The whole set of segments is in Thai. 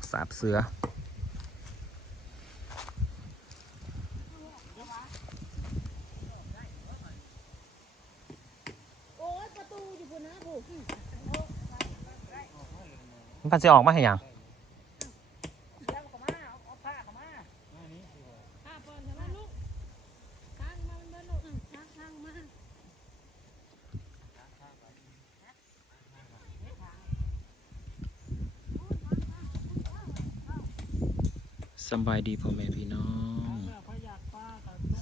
อกสาบเสือโอ้ยประตูอยู่บนนะผู้มันพันจะออกมาให้หยัง แล้วก็มาเอาเอาผ้าเข้ามาผ้าปอนเข้ามาลูกข้างมามันเดินลูกข้างข้างมา สบายดีพ่อแม่พี่น้อง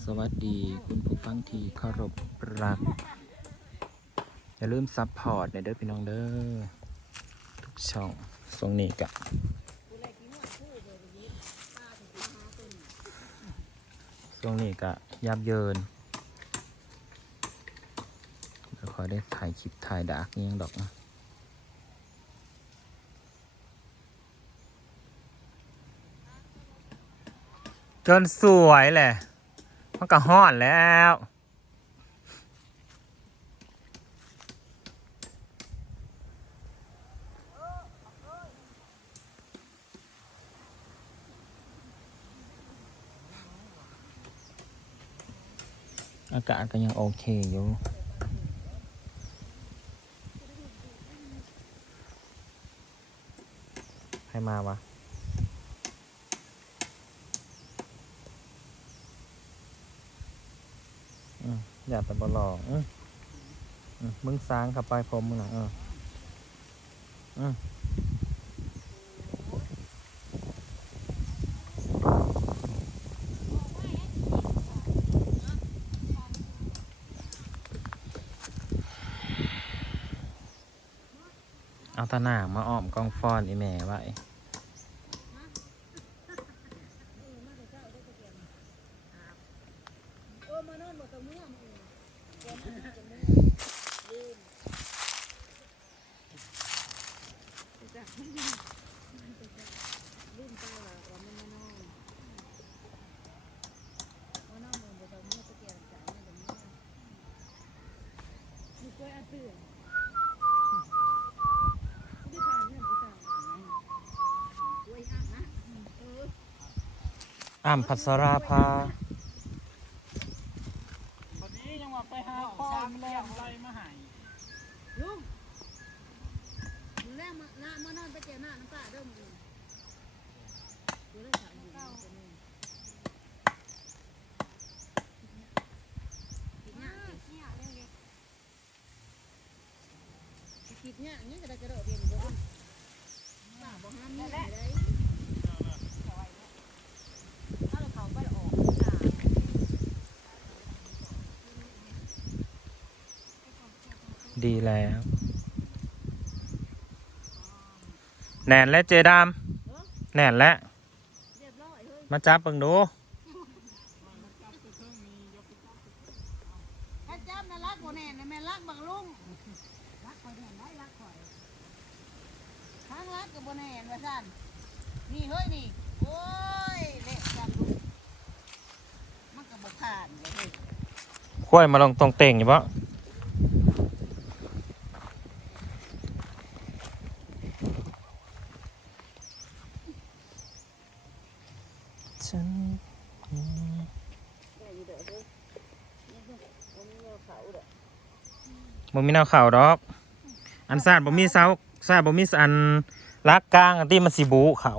สวัสดีคุณผู้ฟังที่เคารพรัก อย่าลืมซัพพอร์ตในเด้อพี่น้องเด้อ ทุกช่องทรงนี้กะทรงนี้กะยับเยินแล้วขอได้ถ่ายคลิปถ่ายดากอิหยังดอกนะ จนสวยแหละมันก็ห้อนแล้วอากาศก็ยังโอเคอยู่ ให้มาวะ อย่าไปบอลองมึงสร้างขับไปผมมึงนะเอออืมเอาตะหนางมาอ้อมกองฟอนอีแม่ไว้ อ้ามผัดสาราพัสราภา วันนี้ยังว่าไปหาข้อมแรงไรมาใหาย ลุงมึงแรกมาหน้ามานอนไปเจอหน้าน้ำตาเด้อมึงกูได้ถามอยู่นี่จะนี่คิดเนี่ยคิด เนี่ยนี่ก็ได้กระโดดเรียนบ่ป้าบอกห้ามนี่ได้ถ้าเราเขาไปออกดีแล้ว แหนนและเจดามแหนนและ มาจับเบิ่งดูถ้าจับนะรักบ่แน่นะแม่รักบังลุง อยแน่ได้รักคอยทางรักกับบ่แน่ว่าซั่นนี่เฮ้ยนี่ โอ้ยเละจังลูกมันก็บ่ผ่านเลยเฮ้ยข้วยมาลงตรงเต่งอยู่ปะฉันได้อยู่เด้อเฮ้ยนี่เด้อบ่มีแนวเขาเด้อบ่มีแนวเข่าดอก อันซาดบ่มีเสาซาดบ่มีอันลักกลางอันที่มันสิบูเขา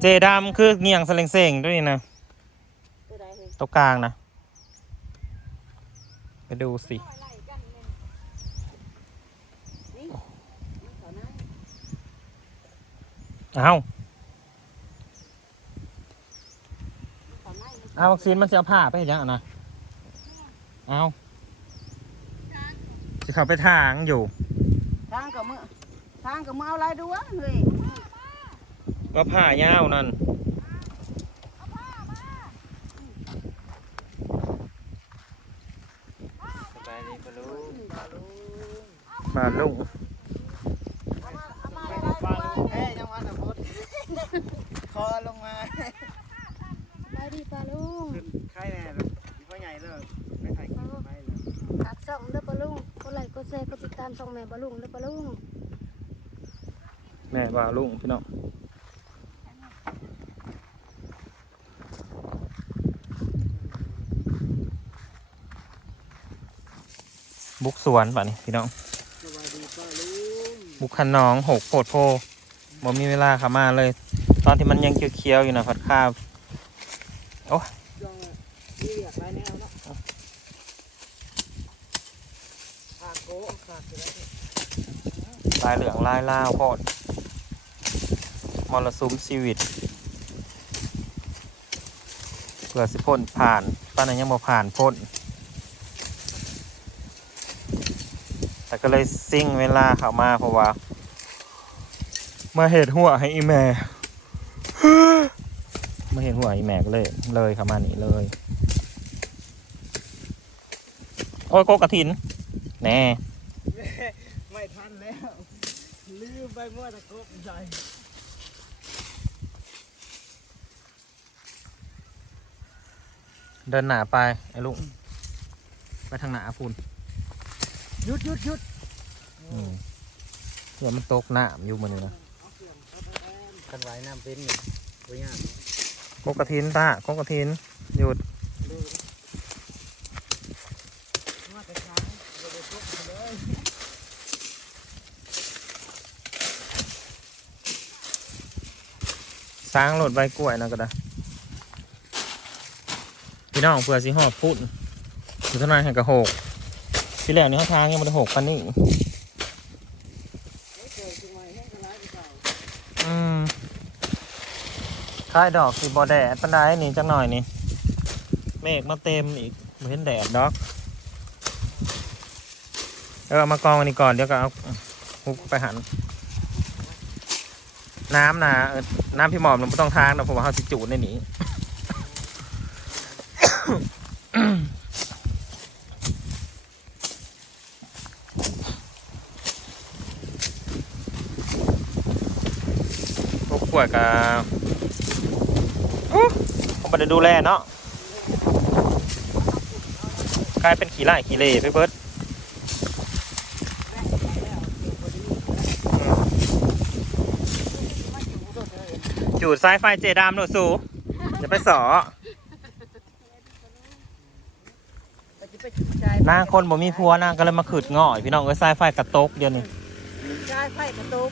เจดามคือเงียงสเลงเซงด้วยนี่นะตัวกลางนะไปดูสิเอาเอาวัคซีนมันจะเอาผ้าไปเห็นยังอะนะอ้า วจะเข้าไปทางอยู่ทางกับมือทางกับมือเอาอะไรดูวะเฮ้ยก็ผ้ายาวนั่นสบายดีปะลูกปลาลุง เอามาเอามาอะไร ป ดู ลาวะ ลูกเอ้ยยังวันสมมติคอลงมา ไปดิปลาลุง ขึ้นไข่แน่เลยพ่อใหญ่เลยไม่ถ่ายคลิปไปเลย ฝากช่องเด้อปะลุงกดไลค์กด แชร์กดติดตามช่องแม่ปะลุงเด้อปะลุงแม่ว่าลุงพี่น้องบุกสวนป่ะนี่พี่น้องสวัสดีป้าลุงบุกคันน้องหกโพดโพบ่มีเวลาเข้ามาเลย ตอนที่มันยังเคี้ยวๆอยู่นะพัดข้าวจ้องนี่เรียกไรแนวเนาะขาโก้ขาดไปแล้ว ลายเหลืองลายล่าวโพดมรสุมชีวิต เพื่อสิพ้นผ่านตอนนั้นยังบ่ผ่านพ้น แต่ก็เลยซิ่งเวลาเข้ามาเพราะว่า มาเห็ดหัวให้อีแม่ มาเห็ดหัวอีแม่ก็เลย เลยเข้ามานี่เลย โอ้ยโกกระถิน แน่ ไม่ทันแล้ว ลืม ไปมั่วตะกบใส่เดินหนาไป ไอ้ลุงไปทางหนาพูนหยุดหยุดหยุดอืมเพื่อมันตกน้ำอยู่มันนี่นะกันไว้น้ำเป็นนี่ตัวอย่างโกกระถินตาโกกระถินหยุด มาแต่เช้าเราไปกบเลย สร้างรถใบกล้วยนะก็ได้พี่น้องเพื่อสิหอดพุ่นอยู่ท่านั้นให้กระหกที่แรกนี่เขาทางยังไม่ได้หกปันนี่เจอจังไว้ให้กันไล่ไปเก่าอืมคล้ายดอกสีบอแดดปันไดนี่จังหน่อยนี่เมฆมาเต็มอีกไม่เห็นแดดดอกเออมากองอันนี้ก่อนเดี๋ยวก็เอาฮุกไปหัน น้ำนะเออน้ำพี่หมอมเราไม่ต้องทางนะเพราะว่าเขาสิจูดในนี้พวกกล้วยกับผมไม่ได้ดูแลเนาะกลายเป็นขี้ไล่ขี้เล่ไปเบิด จูดสายไฟเจดามโนสูอย่าไปสอก็จะไปชายนางคนบ่มีพัวนางก็เลยมาขืดง่อยพี่น้องเอ้ยสายไฟกระตกเดี๋ยวนี้สายไฟกระตก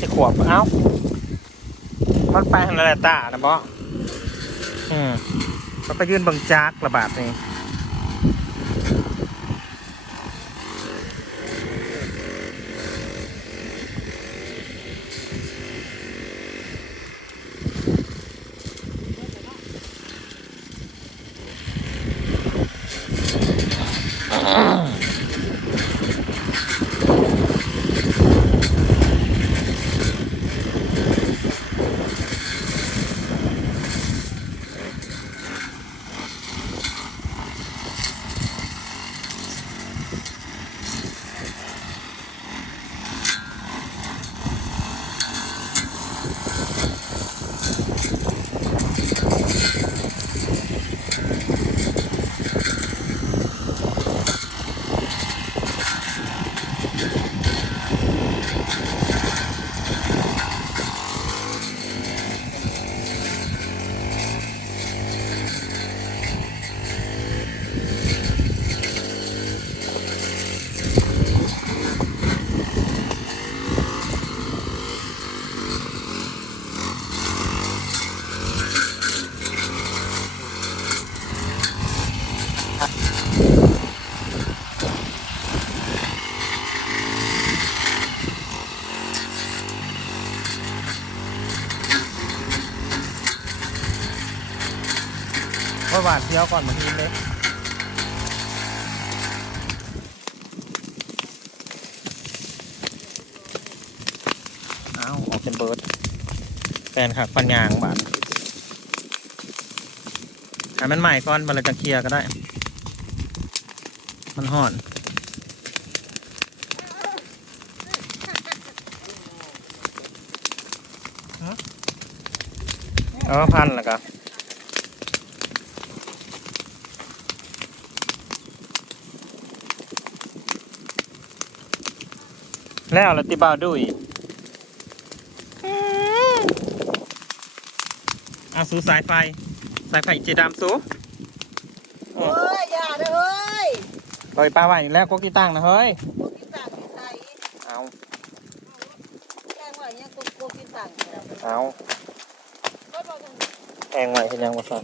สิขวบเอ้า มันไปทางอะไรตานะบออืมมันไปยื่นบังจักระบาดนี่ ว่าหวานเที่ยวก่อนมาทีเลยเอาออกเป็นเบิร์ดแฟนค่ะฟันยางบาดห้มันใหม่ก่อนมันเลยจะเคลียร์ก็ได้ มันห่อนเออพันแล้วก็ แล้วละติบาวดุยเอาสูสายไฟ สายไฟเจดามสูเฮ้ยอย่าเด้อเฮ้ยลอยปลาไหวอีกแล้วกกกี่ตั้งนะเฮ้ยโกกินสั่งกินไทยเอาแกงว่าเนี่ยโกโกกินสั่งเอาก็บอกกันแองไหวเห็นยังวะสัน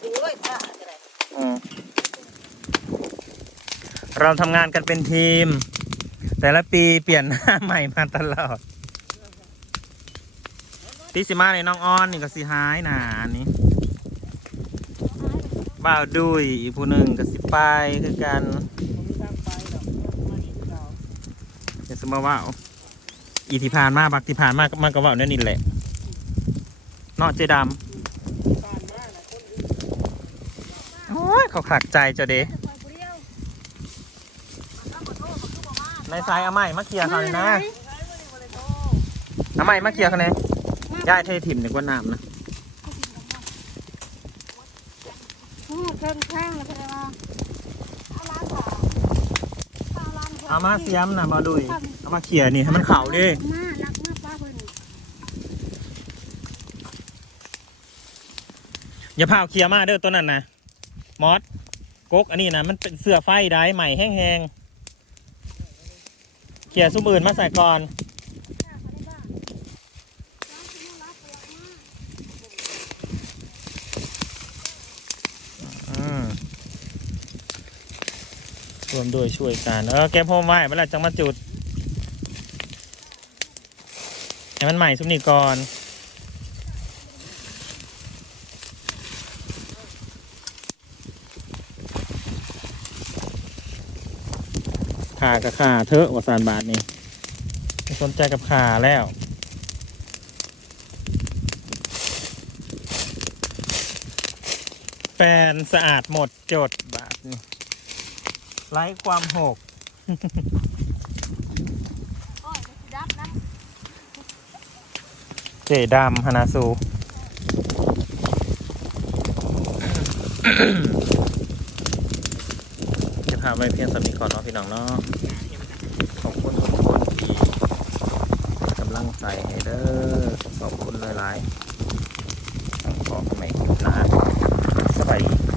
โอ้ยท่าจะได้อืมเราทำงานกันเป็นทีม แต่ละปีเปลี่ยนหน้าใหม่มาตลอดติสิมาในน้องอ้อนนี่ก็สิหายหนาอันนี้บ่าวดุยอีกผู้หนึ่งก็สิไปคือกันผมมีทางไปดอกมาดีที่เราอย่าสมมาว่าวอีที่ผ่านมาบักที่ผ่านมากมันก็ว่าวนั่นนี่แหละเนาะเจดามากนะคนอื่นำโอ้ยเขาขักใจเจ้าเด้ ในสายเอาไม้มาเคลียร์เขาเลยนะเอาไม้มาเคลียร์เขาเลยย่ายเทถิ่มหนึ่งว่าน้ำนะโอ้เครื่องข้างแล้วก็ว่าเอาล้างขาเอาล้างขาเอามาเสียมนะมาดุยเอามาเคลียร์นี่ให้มันเข่าดิมารักมากป้าเพิ่นอย่าพาเอาเคลียร์มาเด้อตัวนั้นนะมอสกกอันนี้นะมันเป็นเสื้อไฟได้ใหม่แห้งๆ เขี่ยซุ้มอื่นมาใส่ก่อนรวมด้วยช่วยกันเออเก็บโฮมไว้เวลาจะมาจุด ให้มันใหม่สุมนี่ก่อน ขากับขาเถอะวาสานบาทนี่ไม่สนใจกับขาแล้วแฟนสะอาดหมดจดบาทนี่ไร้ความหกเจดำฮานาซู ภาพไว้เพียงสำนีก่อนเนาะพี่น้องเนาะขอบคุณทุกคนที่กำลังใจให้เด้อขอบคุณหลายๆขอใหม่คุณนะสบายดี